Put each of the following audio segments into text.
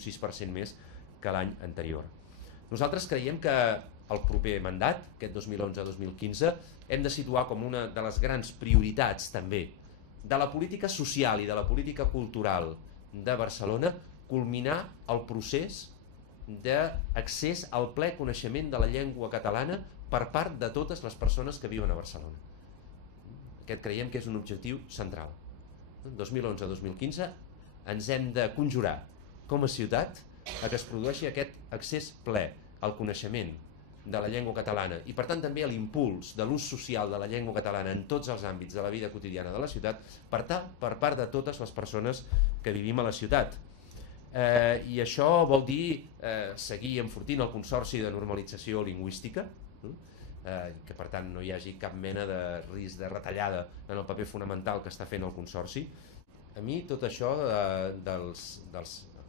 6% més que l'any anterior. Nosaltres creiem que el proper mandat, aquest 2011-2015, hem de situar com una de les grans prioritats també de la política social i de la política cultural de Barcelona, culminar el procés d'accés al ple coneixement de la llengua catalana per part de totes les persones que viuen a Barcelona. Aquest creiem que és un objectiu central. 2011-2015 ens hem de conjurar com a ciutat a que es produeixi aquest accés ple al coneixement de la llengua catalana i per tant també a l'impuls de l'ús social de la llengua catalana en tots els àmbits de la vida quotidiana de la ciutat per part de totes les persones que vivim a la ciutat. I això vol dir seguir enfortint el Consorci de Normalització Lingüística, que per tant no hi hagi cap mena de risc de retallada en el paper fonamental que està fent el Consorci. A mi tot això dels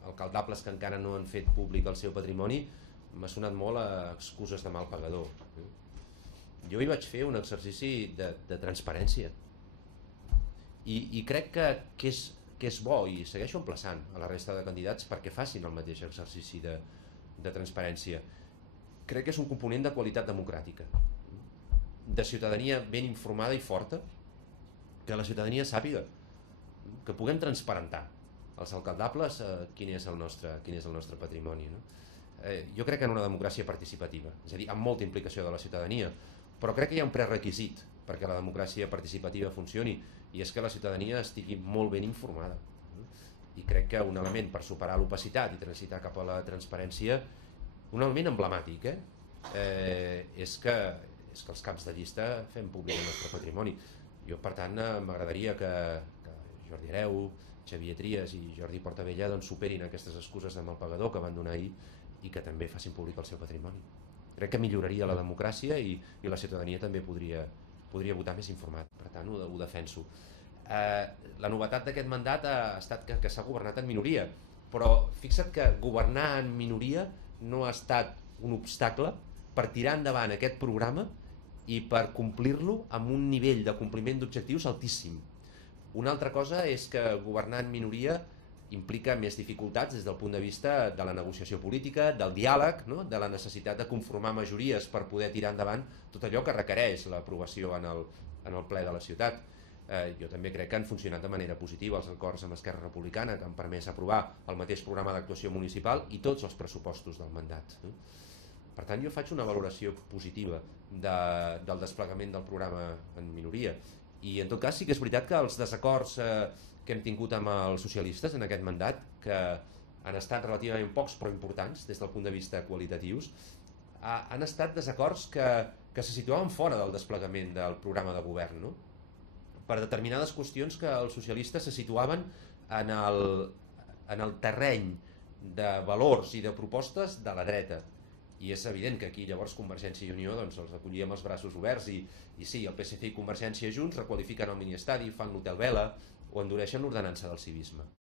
alcaldables que encara no han fet públic el seu patrimoni m'ha sonat molt a excuses de mal pagador. Jo hi vaig fer un exercici de transparència i crec que és bo, i segueixo emplaçant a la resta de candidats perquè facin el mateix exercici de transparència. Crec que és un component de qualitat democràtica, de ciutadania ben informada i forta, que la ciutadania sàpiga, que puguem transparentar als alcaldables quin és el nostre patrimoni. Jo crec en una democràcia participativa, és a dir, amb molta implicació de la ciutadania, però crec que hi ha un prerequisit perquè la democràcia participativa funcioni, i és que la ciutadania estigui molt ben informada. I crec que un element per superar l'opacitat i transitar cap a la transparència, un element emblemàtic, és que els caps de llista fem públic el nostre patrimoni. Jo, per tant, m'agradaria que Jordi Hereu, Xavier Trias i Jordi Portabella superin aquestes excuses de mal pagador que van donar ahir i que també facin públic el seu patrimoni. Crec que milloraria la democràcia i la ciutadania també podria votar més informat, per tant ho defenso. La novetat d'aquest mandat ha estat que s'ha governat en minoria, però fixa't que governar en minoria no ha estat un obstacle per tirar endavant aquest programa i per complir-lo amb un nivell de compliment d'objectius altíssim. Una altra cosa és que governar en minoria implica més dificultats des del punt de vista de la negociació política, del diàleg, de la necessitat de conformar majories per poder tirar endavant tot allò que requereix l'aprovació en el ple de la ciutat. Jo també crec que han funcionat de manera positiva els acords amb Esquerra Republicana, que han permès aprovar el mateix programa d'actuació municipal i tots els pressupostos del mandat. Per tant, jo faig una valoració positiva del desplegament del programa en minoria. I en tot cas sí que és veritat que els desacords que hem tingut amb els socialistes en aquest mandat, que han estat relativament pocs però importants des del punt de vista qualitatius, han estat desacords que se situaven fora del desplegament del programa de govern, per determinades qüestions que els socialistes se situaven en el terreny de valors i de propostes de la dreta. I és evident que aquí llavors Convergència i Unió els acollia amb els braços oberts i sí, el PSC i Convergència junts requalifiquen el miniestadi, fan l'hotel Vela o endureixen l'ordenança del civisme.